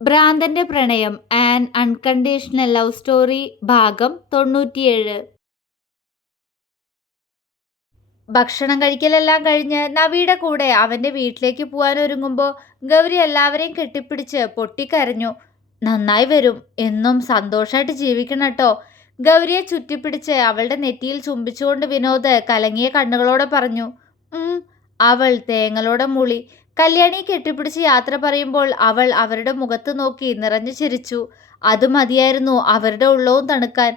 ഭ്രാന്തന്റെ പ്രണയം an unconditional love story ഭാഗം 97. ഭക്ഷണം കഴിക്കലെല്ലാം കഴിഞ്ഞ് നവിയുടെ കൂടെ അവന്റെ വീട്ടിലേക്ക് പോകാൻ ഒരുങ്ങുമ്പോൾ ഗൗരി എല്ലാവരെയും കെട്ടിപ്പിടിച്ച് പൊട്ടിക്കരഞ്ഞു. നന്നായി വരും, എന്നും സന്തോഷമായിട്ട് ജീവിക്കണം കേട്ടോ. ഗൗരിയെ ചുറ്റിപ്പിടിച്ച് അവളുടെ നെറ്റിയിൽ ചുംബിച്ചുകൊണ്ട് വിനോദ് കലങ്ങിയ കണ്ണുകളോടെ പറഞ്ഞു. അവൾ തേങ്ങലോടെ മൂളി. കല്യാണിയെ കെട്ടിപ്പിടിച്ച് യാത്ര പറയുമ്പോൾ അവൾ അവരുടെ മുഖത്ത് നോക്കി നിറഞ്ഞു ചിരിച്ചു. അത് മതിയായിരുന്നു അവരുടെ ഉള്ളവും തണുക്കാൻ.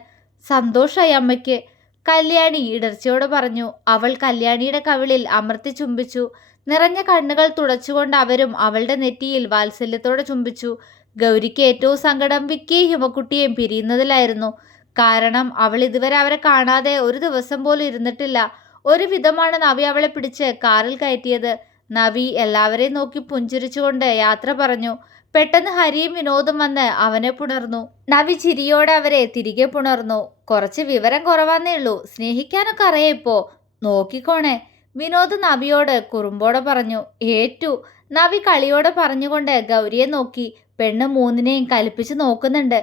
സന്തോഷമായി അമ്മയ്ക്ക്, കല്യാണി ഇടർച്ചയോടെ പറഞ്ഞു. അവൾ കല്യാണിയുടെ കവിളിൽ അമർത്തി ചുംബിച്ചു. നിറഞ്ഞ കണ്ണുകൾ തുടച്ചുകൊണ്ട് അവരും അവളുടെ നെറ്റിയിൽ വാത്സല്യത്തോടെ ചുംബിച്ചു. ഗൗരിക്ക് ഏറ്റവും സങ്കടം വിക്കിയും ഹിമക്കുട്ടിയെയും പിരിയുന്നതിലായിരുന്നു. കാരണം അവൾ ഇതുവരെ അവരെ കാണാതെ ഒരു ദിവസം പോലും ഇരുന്നിട്ടില്ല. ഒരു വിധമാണ് നവി അവളെ പിടിച്ച് കാറിൽ കയറ്റിയത്. നവി എല്ലാവരെയും നോക്കി പുഞ്ചിരിച്ചുകൊണ്ട് യാത്ര പറഞ്ഞു. പെട്ടെന്ന് ഹരിയും വിനോദും വന്ന് അവനെ പുണർന്നു. നവി ചിരിയോടെ അവരെ തിരികെ പുണർന്നു. കുറച്ച് വിവരം കുറവാന്നേ ഉള്ളൂ, സ്നേഹിക്കാനൊക്കെ അറിയാം ഇപ്പോ, നോക്കിക്കോണേ, വിനോദ് നവിയോട് കുറുമ്പോടെ പറഞ്ഞു. ഏറ്റു, നവി കളിയോടെ പറഞ്ഞുകൊണ്ട് ഗൗരിയെ നോക്കി. പെണ്ണ് മൂന്നിനെയും കലിപ്പിച്ച് നോക്കുന്നുണ്ട്.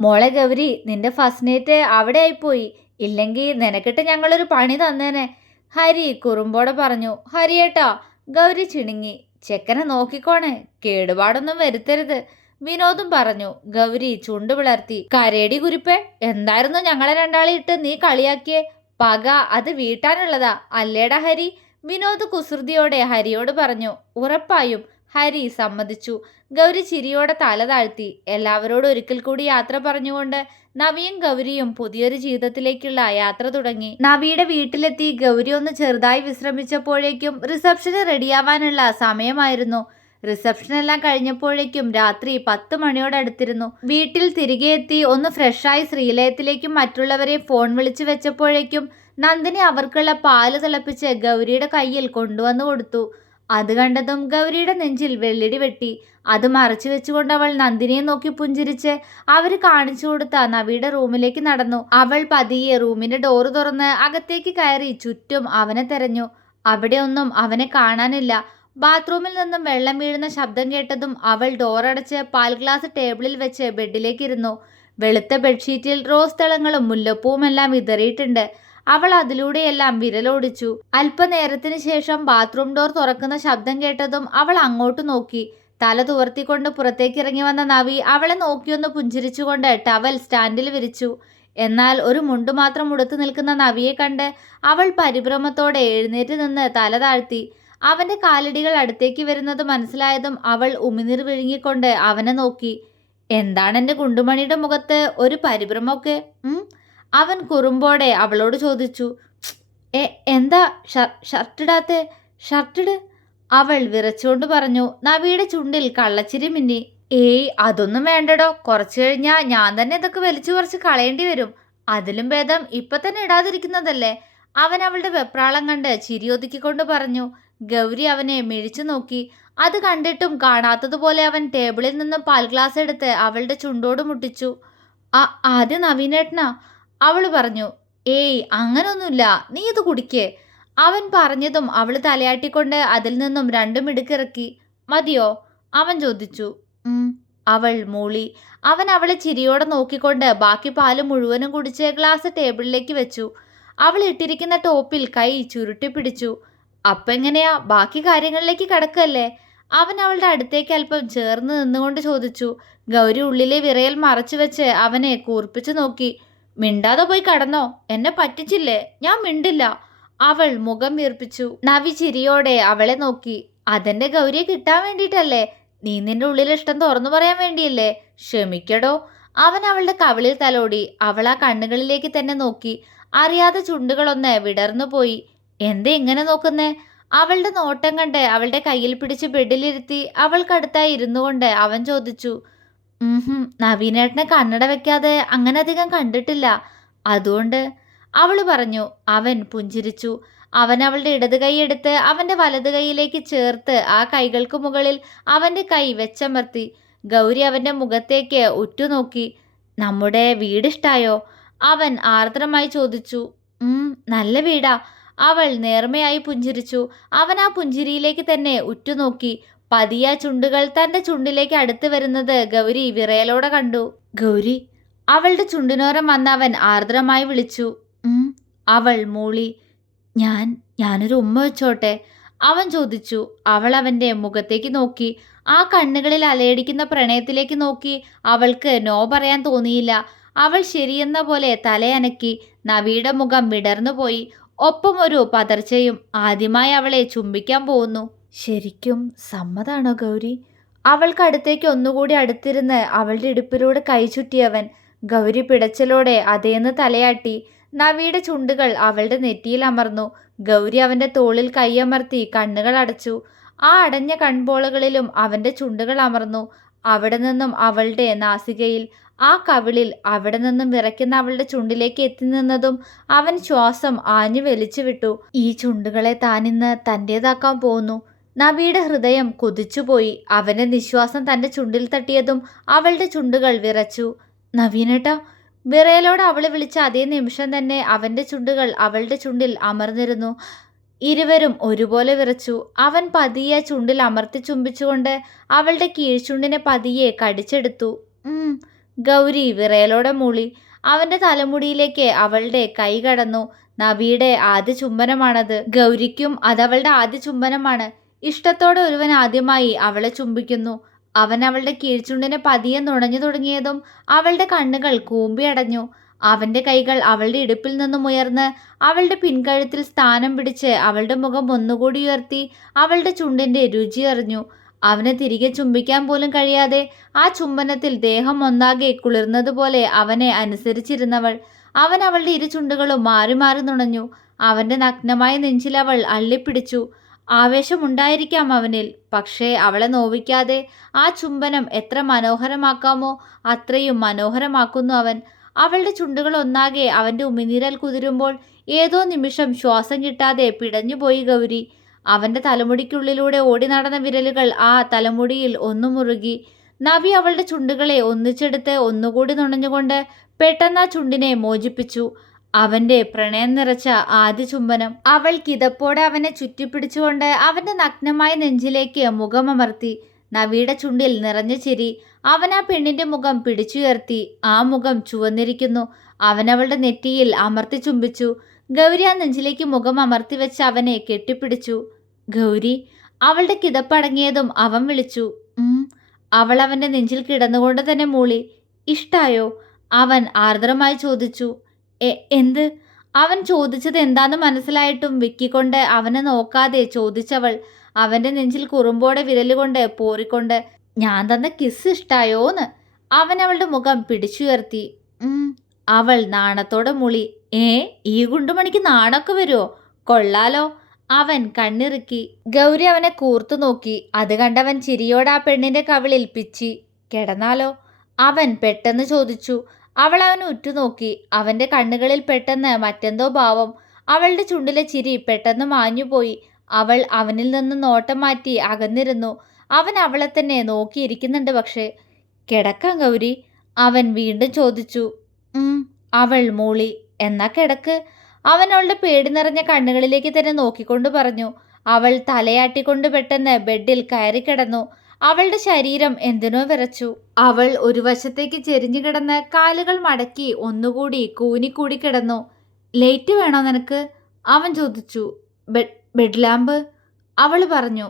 മോളെ ഗൗരി, നിന്റെ ഫസ്റ്റ് നൈറ്റ് അവിടെ ആയിപ്പോയി, ഇല്ലെങ്കിൽ നിനക്കിട്ട് ഞങ്ങളൊരു പണി തന്നേനെ, ഹരി കുറുമ്പോടെ പറഞ്ഞു. ഹരിയേട്ടാ, ഗൗരി ചിണുങ്ങി. ചെക്കനെ നോക്കിക്കോണേ, കേടുപാടൊന്നും വരുത്തരുത്, വിനോദും പറഞ്ഞു. ഗൗരി ചുണ്ടു പിളർത്തി. കരേടി കുരിപ്പേ, എന്തായിരുന്നു ഞങ്ങളെ രണ്ടാളെ ഇട്ട് നീ കളിയാക്കിയേ? പക അത് വീട്ടാനുള്ളതാ അല്ലേടാ ഹരി, വിനോദ് കുസൃതിയോടെ ഹരിയോട് പറഞ്ഞു. ഉറപ്പായും, ഹരി സമ്മതിച്ചു. ഗൗരി ചിരിയോടെ തല താഴ്ത്തി. എല്ലാവരോടും ഒരിക്കൽ കൂടി യാത്ര പറഞ്ഞുകൊണ്ട് നവിയും ഗൗരിയും പുതിയൊരു ജീവിതത്തിലേക്കുള്ള യാത്ര തുടങ്ങി. നവിയുടെ വീട്ടിലെത്തി ഗൗരി ഒന്ന് ചെറുതായി വിശ്രമിച്ചപ്പോഴേക്കും റിസപ്ഷന് റെഡിയാവാനുള്ള സമയമായിരുന്നു. റിസപ്ഷൻ എല്ലാം കഴിഞ്ഞപ്പോഴേക്കും രാത്രി 10 മണിയോടടുത്തിരുന്നു. വീട്ടിൽ തിരികെ എത്തി ഒന്ന് ഫ്രഷായി ശ്രീലയത്തിലേക്കും മറ്റുള്ളവരെ ഫോൺ വിളിച്ചു വെച്ചപ്പോഴേക്കും നന്ദിനി അവർക്കുള്ള പാല് തിളപ്പിച്ച് ഗൗരിയുടെ കയ്യിൽ കൊണ്ടുവന്നു കൊടുത്തു. അത് കണ്ടതും ഗൗരിയുടെ നെഞ്ചിൽ വെള്ളിടി വെട്ടി. അത് മറച്ചു വെച്ചുകൊണ്ട് അവൾ നന്ദിനിയെ നോക്കി പുഞ്ചിരിച്ച് അവർ കാണിച്ചു കൊടുത്ത നവിയുടെ റൂമിലേക്ക് നടന്നു. അവൾ പതിയെ റൂമിന്റെ ഡോറ് തുറന്ന് അകത്തേക്ക് കയറി ചുറ്റും അവനെ തെരഞ്ഞു. അവിടെ ഒന്നും അവനെ കാണാനില്ല. ബാത്റൂമിൽ നിന്നും വെള്ളം വീഴുന്ന ശബ്ദം കേട്ടതും അവൾ ഡോറടച്ച് പാൽ ഗ്ലാസ് ടേബിളിൽ വെച്ച് ബെഡിലേക്കിരുന്നു. വെളുത്ത ബെഡ്ഷീറ്റിൽ റോസ് തളങ്ങളും മുല്ലപ്പൂവുമെല്ലാം വിതറിയിട്ടുണ്ട്. അവൾ അതിലൂടെയെല്ലാം വിരലോടിച്ചു. അല്പനേരത്തിന് ശേഷം ബാത്റൂം ഡോർ തുറക്കുന്ന ശബ്ദം കേട്ടതും അവൾ അങ്ങോട്ട് നോക്കി. തല തുവർത്തിക്കൊണ്ട് പുറത്തേക്ക് ഇറങ്ങി വന്ന നവി അവളെ നോക്കിയൊന്ന് പുഞ്ചിരിച്ചുകൊണ്ട് ടവൽ സ്റ്റാൻഡിൽ വിരിച്ചു. എന്നാൽ ഒരു മുണ്ടു മാത്രം ഉടുത്തു നിൽക്കുന്ന നവിയെ കണ്ട് അവൾ പരിഭ്രമത്തോടെ എഴുന്നേറ്റ് നിന്ന് തല താഴ്ത്തി. അവന്റെ കാലടികൾ അടുത്തേക്ക് വരുന്നത് മനസ്സിലായതും അവൾ ഉമിനീർ വിഴുങ്ങിക്കൊണ്ട് അവനെ നോക്കി. എന്താണ് എൻ്റെ കുണ്ടുമണിയുടെ മുഖത്ത് ഒരു പരിഭ്രമമൊക്കെ? അവൻ കുറുമ്പോടെ അവളോട് ചോദിച്ചു. എന്താ ഷർട്ടിടാത്തെ? ഷർട്ടിട്, അവൾ വിറച്ചുകൊണ്ട് പറഞ്ഞു. നവിയുടെ ചുണ്ടിൽ കള്ളച്ചിരി മിന്നി. ഏയ് അതൊന്നും വേണ്ടടോ, കുറച്ചു കഴിഞ്ഞാൽ ഞാൻ തന്നെ ഇതൊക്കെ വലിച്ചു കുറച്ച് കളയേണ്ടി വരും. അതിലും ഭേദം ഇപ്പൊ തന്നെ ഇടാതിരിക്കുന്നതല്ലേ, അവൻ അവളുടെ വെപ്രാളം കണ്ട് ചിരിയൊതുക്കിക്കൊണ്ട് പറഞ്ഞു. ഗൗരി അവനെ മിഴിച്ചു നോക്കി. അത് കണ്ടിട്ടും കാണാത്തതുപോലെ അവൻ ടേബിളിൽ നിന്ന് പാൽ ഗ്ലാസ് എടുത്ത് അവളുടെ ചുണ്ടോട് മുട്ടിച്ചു. ആദ്യം നവീനേട്ടനാ, അവൾ പറഞ്ഞു. ഏയ് അങ്ങനൊന്നുമില്ല, നീ ഇത് കുടിക്കേ, അവൻ പറഞ്ഞതും അവൾ തലയാട്ടിക്കൊണ്ട് അതിൽ നിന്നും 2 മിടുക്കിറക്കി. മതിയോ, അവൻ ചോദിച്ചു. അവൾ മൂളി. അവൻ അവളെ ചിരിയോടെ നോക്കിക്കൊണ്ട് ബാക്കി പാല് മുഴുവനും കുടിച്ച് ഗ്ലാസ് ടേബിളിലേക്ക് വെച്ചു. അവൾ ഇട്ടിരിക്കുന്ന ടോപ്പിൽ കൈ ചുരുട്ടി പിടിച്ചു. എങ്ങനെയാ, ബാക്കി കാര്യങ്ങളിലേക്ക് കടക്കല്ലേ, അവൻ അവളുടെ അടുത്തേക്ക് അല്പം ചേർന്ന് നിന്നുകൊണ്ട് ചോദിച്ചു. ഗൗരി ഉള്ളിലെ വിറയൽ മറച്ചു വെച്ച് അവനെ കൂർപ്പിച്ചു നോക്കി. മിണ്ടാതെ പോയി കടന്നോ, എന്നെ പറ്റിച്ചില്ലേ, ഞാൻ മിണ്ടില്ല, അവൾ മുഖം വീർപ്പിച്ചു. നവി ചിരിയോടെ അവളെ നോക്കി. അതെന്റെ ഗൗരിയെ കിട്ടാൻ വേണ്ടിയിട്ടല്ലേ, നീ നിന്റെ ഉള്ളിലെ ഇഷ്ടം തുറന്നു പറയാൻ വേണ്ടിയല്ലേ, ക്ഷമിക്കടോ, അവൻ അവളുടെ കവിളിൽ തലോടി. അവൾ ആ കണ്ണുകളിലേക്ക് തന്നെ നോക്കി. അറിയാതെ ചുണ്ടുകളൊന്ന് വിടർന്നു പോയി. എന്തേ ഇങ്ങനെ നോക്കുന്നേ? അവളുടെ നോട്ടം കണ്ട് അവളുടെ കയ്യിൽ പിടിച്ച് ബെഡിലിരുത്തി അവൾക്കടുത്തായി ഇരുന്നു കൊണ്ട് അവൻ ചോദിച്ചു. നവീനേട്ടനെ കണ്ണട വെക്കാതെ അങ്ങനെ അധികം കണ്ടിട്ടില്ല, അതുകൊണ്ട്, അവൾ പറഞ്ഞു. അവൻ പുഞ്ചിരിച്ചു. അവൻ അവളുടെ ഇടത് കൈ എടുത്ത് അവന്റെ വലത് കൈയിലേക്ക് ചേർത്ത് ആ കൈകൾക്ക് മുകളിൽ അവന്റെ കൈ വെച്ചമർത്തി. ഗൗരി അവന്റെ മുഖത്തേക്ക് ഉറ്റുനോക്കി. നമ്മുടെ വീടിഷ്ടായോ, അവൻ ആർദ്രമായി ചോദിച്ചു. നല്ല വീടാ, അവൾ നേർമയായി പുഞ്ചിരിച്ചു. അവൻ ആ പുഞ്ചിരിയിലേക്ക് തന്നെ ഉറ്റുനോക്കി. പതിയെ ആ ചുണ്ടുകൾ തന്റെ ചുണ്ടിലേക്ക് അടുത്ത് വരുന്നത് ഗൗരി വിറയലോടെ കണ്ടു. ഗൗരി! അവളുടെ ചുണ്ടിനോരം വന്ന് അവൻ ആർദ്രമായി വിളിച്ചു. അവൾ മൂളി. ഞാനൊരു ഉമ്മ വെച്ചോട്ടെ? അവൻ ചോദിച്ചു. അവൾ അവന്റെ മുഖത്തേക്ക് നോക്കി. ആ കണ്ണുകളിൽ അലയടിക്കുന്ന പ്രണയത്തിലേക്ക് നോക്കി. അവൾക്ക് നോ പറയാൻ തോന്നിയില്ല. അവൾ ശരിയെന്ന പോലെ തലയനക്കി. നവിയുടെ മുഖം വിടർന്നുപോയി. ഒപ്പം ഒരു പതർച്ചയും. ആദ്യമായി അവളെ ചുംബിക്കാൻ പോകുന്നു. ശരിക്കും സമ്മതാണോ ഗൗരി? അവൾക്കടുത്തേക്ക് ഒന്നുകൂടി അടുത്തിരുന്ന് അവളുടെ ഇടുപ്പിലൂടെ കൈ ചുറ്റിയവൻ. ഗൗരി പിടച്ചലോടെ അതേന്ന് തലയാട്ടി. നവിയുടെ ചുണ്ടുകൾ അവളുടെ നെറ്റിയിൽ അമർന്നു. ഗൗരി അവന്റെ തോളിൽ കൈയമർത്തി കണ്ണുകൾ അടച്ചു. ആ അടഞ്ഞ കൺപോളകളിലും അവന്റെ ചുണ്ടുകൾ അമർന്നു. അവിടെ നിന്നും അവളുടെ നാസികയിൽ, ആ കവിളിൽ, അവിടെ നിന്നും വിറയ്ക്കുന്ന അവളുടെ ചുണ്ടിലേക്ക് എത്തി നിന്നതും അവൻ ശ്വാസം ആഞ്ഞു വലിച്ചു വിട്ടു. ഈ ചുണ്ടുകളെ താനിന്ന് തൻ്റേതാക്കാൻ പോകുന്നു. നവിയുടെ ഹൃദയം കൊതിച്ചുപോയി. അവന്റെ നിശ്വാസം തന്റെ ചുണ്ടിൽ തട്ടിയതും അവളുടെ ചുണ്ടുകൾ വിറച്ചു. നവീനേട്ടാ! വിറയലോടെ അവളെ വിളിച്ച അതേ നിമിഷം തന്നെ അവന്റെ ചുണ്ടുകൾ അവളുടെ ചുണ്ടിൽ അമർന്നിരുന്നു. ഇരുവരും ഒരുപോലെ വിറച്ചു. അവൻ പതിയെ ചുണ്ടിൽ അമർത്തി ചുംബിച്ചുകൊണ്ട് അവളുടെ കീഴ്ചുണ്ടിനെ പതിയെ കടിച്ചെടുത്തു. ഗൗരി വിറയലോടെ മൂളി. അവന്റെ തലമുടിയിലേക്ക് അവളുടെ കൈ കടന്നു. നവിയുടെ ആദ്യ ചുംബനമാണത്. ഗൗരിക്കും അതവളുടെ ആദ്യ ചുംബനമാണ്. ഇഷ്ടത്തോടെ ഒരുവൻ ആദ്യമായി അവളെ ചുംബിക്കുന്നു. അവൻ അവളുടെ കീഴ്ചുണ്ടിനെ പതിയെ നുണഞ്ഞു തുടങ്ങിയതും അവളുടെ കണ്ണുകൾ കൂമ്പിയടഞ്ഞു. അവന്റെ കൈകൾ അവളുടെ ഇടുപ്പിൽ നിന്നും ഉയർന്ന് അവളുടെ പിൻകഴുത്തിൽ സ്ഥാനം പിടിച്ച് അവളുടെ മുഖം ഒന്നുകൂടി ഉയർത്തി അവളുടെ ചുണ്ടിന്റെ രുചി അറിഞ്ഞു. അവനെ തിരികെ ചുംബിക്കാൻ പോലും കഴിയാതെ ആ ചുംബനത്തിൽ ദേഹം ഒന്നാകെ കുളിർന്നതുപോലെ അവനെ അനുസരിച്ചിരുന്നവൾ. അവൻ അവളുടെ ഇരു ചുണ്ടുകളും മാറി മാറി നുണഞ്ഞു. അവന്റെ നഗ്നമായ നെഞ്ചിൽ അവൾ അള്ളിപ്പിടിച്ചു. ആവേശമുണ്ടായിരിക്കാം അവനിൽ. പക്ഷേ അവളെ നോവിക്കാതെ ആ ചുംബനം എത്ര മനോഹരമാക്കാമോ അത്രയും മനോഹരമാക്കുന്നു അവൻ. അവളുടെ ചുണ്ടുകൾ ഒന്നാകെ അവന്റെ ഉമിനീരൽ കുതിരുമ്പോൾ ഏതോ നിമിഷം ശ്വാസം കിട്ടാതെ പിടഞ്ഞുപോയി ഗൗരി. അവന്റെ തലമുടിക്കുള്ളിലൂടെ ഓടി നടന്ന വിരലുകൾ ആ തലമുടിയിൽ ഒന്നു മുറുകി. നവി അവളുടെ ചുണ്ടുകളെ ഒന്നിച്ചെടുത്ത് ഒന്നുകൂടി നുണഞ്ഞുകൊണ്ട് പെട്ടെന്ന് ആ ചുണ്ടിനെ മോചിപ്പിച്ചു. അവന്റെ പ്രണയം നിറച്ച ആദ്യ ചുംബനം. അവൾ കിതപ്പോടെ അവനെ ചുറ്റിപ്പിടിച്ചുകൊണ്ട് അവന്റെ നഗ്നമായ നെഞ്ചിലേക്ക് മുഖമമർത്തി. നവിയുടെ ചുണ്ടിൽ നിറഞ്ഞ ചിരി. അവൻ ആ പെണ്ണിന്റെ മുഖം പിടിച്ചുയർത്തി. ആ മുഖം ചുവന്നിരിക്കുന്നു. അവനവളുടെ നെറ്റിയിൽ അമർത്തി ചുംബിച്ചു. ഗൗരി ആ നെഞ്ചിലേക്ക് മുഖം അമർത്തി വെച്ച് അവനെ കെട്ടിപ്പിടിച്ചു. ഗൗരി! അവളുടെ കിതപ്പടങ്ങിയതും അവൻ വിളിച്ചു. അവൾ അവന്റെ നെഞ്ചിൽ കിടന്നുകൊണ്ട് തന്നെ മൂളി. ഇഷ്ടായോ? അവൻ ആർദ്രമായി ചോദിച്ചു. എന്ത്? അവൻ ചോദിച്ചത് എന്താന്ന് മനസ്സിലായിട്ടും വിക്കിക്കൊണ്ട് അവനെ നോക്കാതെ ചോദിച്ചവൾ. അവന്റെ നെഞ്ചിൽ കുറുമ്പോടെ വിരലുകൊണ്ട് പോറിക്കൊണ്ട്. ഞാൻ തന്ന കിസ് ഇഷ്ടായോന്ന്? അവൻ അവളുടെ മുഖം പിടിച്ചുയർത്തി. അവൾ നാണത്തോടെ മുളി. ഈ ഗുണ്ടുമണിക്ക് നാണൊക്കെ വരുമോ? കൊള്ളാലോ. അവൻ കണ്ണിറുക്കി. ഗൗരി അവനെ കൂർത്തു നോക്കി. അത് കണ്ടവൻ ചിരിയോടെ ആ പെണ്ണിന്റെ കവിളിൽ പിച്ചി. കിടന്നാലോ? അവൻ പെട്ടെന്ന് ചോദിച്ചു. അവൾ അവനെ ഉറ്റുനോക്കി. അവന്റെ കണ്ണുകളിൽ പെട്ടെന്ന് മറ്റെന്തോ ഭാവം. അവളുടെ ചുണ്ടിലെ ചിരി പെട്ടെന്ന് മാഞ്ഞുപോയി. അവൾ അവനിൽ നിന്ന് നോട്ടം മാറ്റി അകന്നിരുന്നു. അവൻ അവളെ തന്നെ നോക്കിയിരിക്കുന്നുണ്ട്. പക്ഷേ കിടക്കാം ഗൗരി? അവൻ വീണ്ടും ചോദിച്ചു. അവൾ മൂളി. എന്നാ കിടക്ക്. അവൻ അവളുടെ പേടി നിറഞ്ഞ കണ്ണുകളിലേക്ക് തന്നെ നോക്കിക്കൊണ്ട് പറഞ്ഞു. അവൾ തലയാട്ടിക്കൊണ്ട് പെട്ടെന്ന് ബെഡിൽ കയറിക്കിടന്നു. അവളുടെ ശരീരം എന്തിനോ വിറച്ചു. അവൾ ഒരു വശത്തേക്ക് ചെരിഞ്ഞു കിടന്ന് കാലുകൾ മടക്കി ഒന്നുകൂടി കൂനിക്കൂടി കിടന്നു. ലൈറ്റ് വേണോ നിനക്ക്? അവൻ ചോദിച്ചു. Bed lamp? അവൾ പറഞ്ഞു.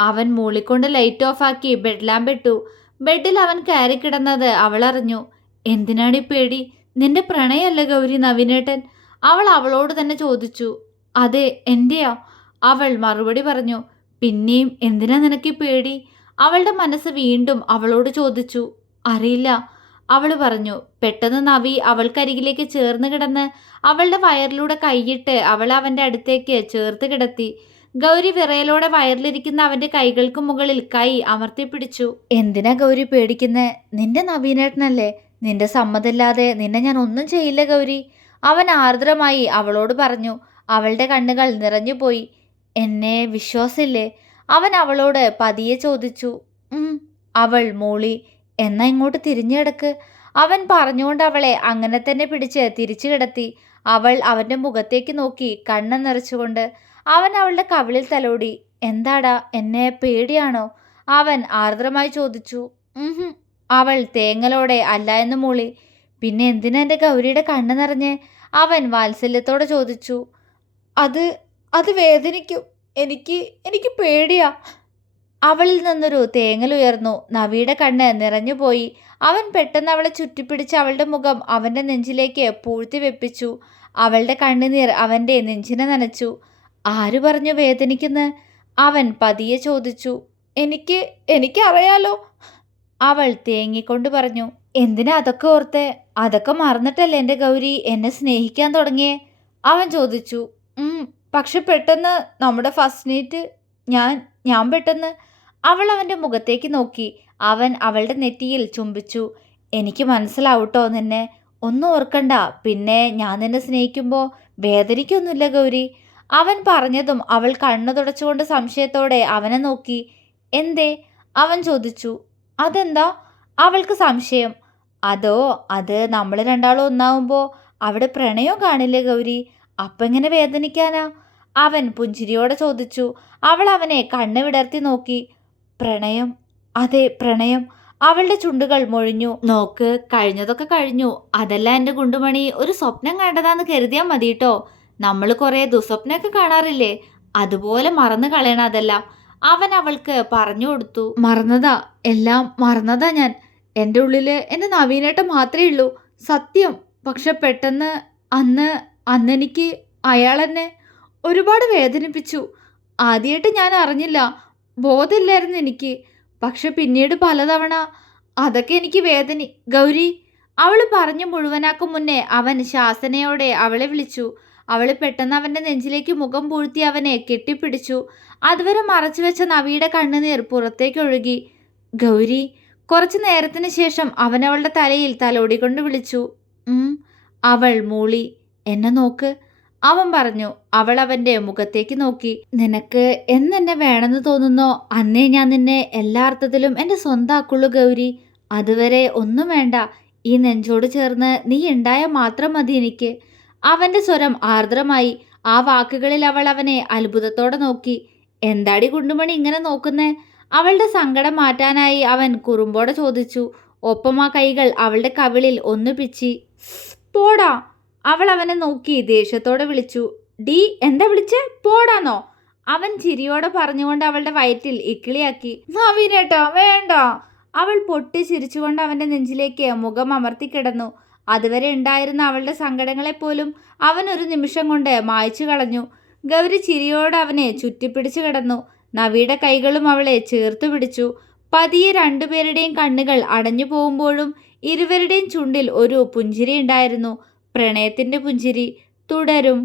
അവൻ മൂളിക്കൊണ്ട് ലൈറ്റ് ഓഫാക്കി ബെഡ് ലാമ്പ് ഇട്ടു. ബെഡിൽ അവൻ കയറി കിടന്നത് അവൾ അറിഞ്ഞു. എന്തിനാണ് ഈ പേടി? നിന്റെ പ്രണയല്ലേ ഗൗരി നവീനേട്ടൻ? അവൾ അവളോട് തന്നെ ചോദിച്ചു. അതെ, എന്റെയാ. അവൾ മറുപടി പറഞ്ഞു. പിന്നെയും എന്തിനാ നിനക്ക് പേടി? അവളുടെ മനസ്സ് വീണ്ടും അവളോട് ചോദിച്ചു. അറിയില്ല, അവൾ പറഞ്ഞു. പെട്ടെന്ന് നവി അവൾക്കരികിലേക്ക് ചേർന്ന് കിടന്ന് അവളുടെ വയറിലൂടെ കൈയിട്ട് അവൾ അവന്റെ അടുത്തേക്ക് ചേർത്ത് കിടത്തി. ഗൗരി വിറയലോടെ വയറിലിരിക്കുന്ന അവന്റെ കൈകൾക്ക് മുകളിൽ കൈ അമർത്തിപ്പിടിച്ചു. എന്തിനാ ഗൗരി പേടിക്കുന്നേ? നിന്റെ നവീനേട്ടനല്ലേ. നിന്റെ സമ്മതമില്ലാതെ നിന്നെ ഞാൻ ഒന്നും ചെയ്യില്ല ഗൗരി. അവൻ ആർദ്രമായി അവളോട് പറഞ്ഞു. അവളുടെ കണ്ണുകൾ നിറഞ്ഞുപോയി. എന്നെ വിശ്വാസമില്ലേ? അവൻ അവളോട് പതിയെ ചോദിച്ചു. അവൾ മൂളി. എന്നാ ഇങ്ങോട്ട് തിരിഞ്ഞു കിടക്ക്. അവൻ പറഞ്ഞുകൊണ്ട് അവളെ അങ്ങനെ തന്നെ പിടിച്ച് തിരിച്ചു കിടത്തി. അവൾ അവന്റെ മുഖത്തേക്ക് നോക്കി കണ്ണ് നിറച്ചുകൊണ്ട്. അവൻ അവളുടെ കവിളിൽ തലോടി. എന്താടാ, എന്നെ പേടിയാണോ? അവൻ ആർദ്രമായി ചോദിച്ചു. ഉഹും. അവൾ തേങ്ങലോടെ അല്ല എന്ന് മൂളി. പിന്നെ എന്തിനാ എൻ്റെ ഗൗരിയുടെ കണ്ണ് നിറഞ്ഞ്? അവൻ വാത്സല്യത്തോടെ ചോദിച്ചു. അത് അത് വേദനിക്കും. എനിക്ക് എനിക്ക് പേടിയാ. അവളിൽ നിന്നൊരു തേങ്ങലുയർന്നു. നവിയുടെ കണ്ണ് നിറഞ്ഞുപോയി. അവൻ പെട്ടെന്ന് അവളെ ചുറ്റിപ്പിടിച്ച് അവളുടെ മുഖം അവൻ്റെ നെഞ്ചിലേക്ക് പൂഴ്ത്തി വെപ്പിച്ചു. അവളുടെ കണ്ണുനീർ അവൻ്റെ നെഞ്ചിനെ നനച്ചു. ആര് പറഞ്ഞു വേദനിക്കുന്ന്? അവൻ പതിയെ ചോദിച്ചു. എനിക്കറിയാലോ, അവൾ തേങ്ങിക്കൊണ്ട് പറഞ്ഞു. എന്തിനാ അതൊക്കെ ഓർത്തെ? അതൊക്കെ മറന്നിട്ടല്ലേ എൻ്റെ ഗൗരി എന്നെ സ്നേഹിക്കാൻ തുടങ്ങിയേ? അവൻ ചോദിച്ചു. പക്ഷെ പെട്ടെന്ന് നമ്മുടെ ഫസ്റ്റ് നൈറ്റ് ഞാൻ പെട്ടെന്ന്. അവൾ അവൻ്റെ മുഖത്തേക്ക് നോക്കി. അവൻ അവളുടെ നെറ്റിയിൽ ചുംബിച്ചു. എനിക്ക് മനസ്സിലാവട്ടോ നിന്നെ. ഒന്നും ഓർക്കണ്ട. പിന്നെ ഞാൻ നിന്നെ സ്നേഹിക്കുമ്പോൾ വേദനിക്കൊന്നുമില്ല ഗൗരി. അവൻ പറഞ്ഞതും അവൾ കണ്ണു തുടച്ചുകൊണ്ട് സംശയത്തോടെ അവനെ നോക്കി. എന്തേ? അവൻ ചോദിച്ചു. അതെന്താ? അവൾക്ക് സംശയം. അത് നമ്മൾ രണ്ടാളും ഒന്നാവുമ്പോൾ അവിടെ പ്രണയം കാണില്ലേ ഗൗരി? അപ്പം എങ്ങനെ വേദനിക്കാനാ? അവൻ പുഞ്ചിരിയോടെ ചോദിച്ചു. അവൾ അവനെ കണ്ണ് വിടർത്തി നോക്കി. പ്രണയം, അതെ പ്രണയം. അവളുടെ ചുണ്ടുകൾ മൊഴിഞ്ഞു. നോക്ക്, കഴിഞ്ഞതൊക്കെ കഴിഞ്ഞു. അതല്ല എൻ്റെ ഗുണ്ടുമണി, ഒരു സ്വപ്നം കണ്ടതാന്ന് കരുതിയാൽ മതി കേട്ടോ. നമ്മൾ കുറേ ദുസ്വപ്നമൊക്കെ കാണാറില്ലേ? അതുപോലെ മറന്നു കളയണം അതെല്ലാം. അവൻ അവൾക്ക് പറഞ്ഞു കൊടുത്തു. എല്ലാം മറന്നതാ ഞാൻ. എൻ്റെ ഉള്ളിൽ എൻ്റെ നവീനേട്ടൻ മാത്രമേ ഉള്ളൂ, സത്യം. പക്ഷെ പെട്ടെന്ന് അന്നെനിക്ക് അയാളെന്നെ ഒരുപാട് വേദനിപ്പിച്ചു. ആദ്യമായിട്ട് ഞാൻ അറിഞ്ഞില്ല, ബോധമില്ലായിരുന്നു എനിക്ക്. പക്ഷെ പിന്നീട് പലതവണ അതൊക്കെ എനിക്ക് ഗൗരി, അവൾ പറഞ്ഞു മുഴുവനാക്കും മുന്നേ അവൻ ശാസനയോടെ അവളെ വിളിച്ചു. അവൾ പെട്ടെന്ന് അവൻ്റെ നെഞ്ചിലേക്ക് മുഖം പൂഴ്ത്തി അവനെ കെട്ടിപ്പിടിച്ചു. അതുവരെ മറച്ചു വെച്ച നവിയുടെ കണ്ണുനീർ പുറത്തേക്ക് ഒഴുകി. ഗൗരി. കുറച്ചു നേരത്തിന് ശേഷം അവൻ അവളുടെ തലയിൽ തലോടിക്കൊണ്ട് വിളിച്ചു. അവൾ മൂളി. എന്നെ നോക്ക്, അവൻ പറഞ്ഞു. അവൾ അവൻ്റെ മുഖത്തേക്ക് നോക്കി. നിനക്ക് എന്നെ വേണമെന്ന് തോന്നുന്നോ അന്നേ ഞാൻ നിന്നെ എല്ലാ അർത്ഥത്തിലും എൻ്റെ സ്വന്തമാക്കുള്ളൂ ഗൗരി. അതുവരെ ഒന്നും വേണ്ട. ഈ നെഞ്ചോട് ചേർന്ന് നീ ഉണ്ടായാൽ മാത്രം മതി എനിക്ക്. അവൻ്റെ സ്വരം ആർദ്രമായി. ആ വാക്കുകളിൽ അവൾ അവനെ അത്ഭുതത്തോടെ നോക്കി. എന്താടി കുണ്ടുമണി ഇങ്ങനെ നോക്കുന്നേ? അവളുടെ സങ്കടം മാറ്റാനായി അവൻ കുറുമ്പോടെ ചോദിച്ചു. ഒപ്പം ആ കൈകൾ അവളുടെ കവിളിൽ ഒന്ന് പിച്ചി. പോടാ, അവൾ അവനെ നോക്കി ദേഷ്യത്തോടെ വിളിച്ചു. ഡി, എന്താ വിളിച്ചേ? പോടാന്നോ? അവൻ ചിരിയോടെ പറഞ്ഞുകൊണ്ട് അവളുടെ വയറ്റിൽ ഇക്കിളിയാക്കി. നവീനേട്ടാ വേണ്ട. അവൾ പൊട്ടി ചിരിച്ചുകൊണ്ട് അവൻ്റെ നെഞ്ചിലേക്ക് മുഖം അമർത്തിക്കിടന്നു. അതുവരെ ഉണ്ടായിരുന്ന അവളുടെ സങ്കടങ്ങളെപ്പോലും അവൻ ഒരു നിമിഷം കൊണ്ട് മായ്ച്ചു കളഞ്ഞു. ഗൗരി ചിരിയോടെ അവനെ ചുറ്റിപ്പിടിച്ചു കിടന്നു. നവിയുടെ കൈകളും അവളെ ചേർത്തു പിടിച്ചു. പതിയെ രണ്ടുപേരുടെയും കണ്ണുകൾ അടഞ്ഞു പോകുമ്പോഴും ഇരുവരുടെയും ചുണ്ടിൽ ഒരു പുഞ്ചിരി ഉണ്ടായിരുന്നു. പ്രണയത്തിൻ്റെ പുഞ്ചിരി. തുടരും.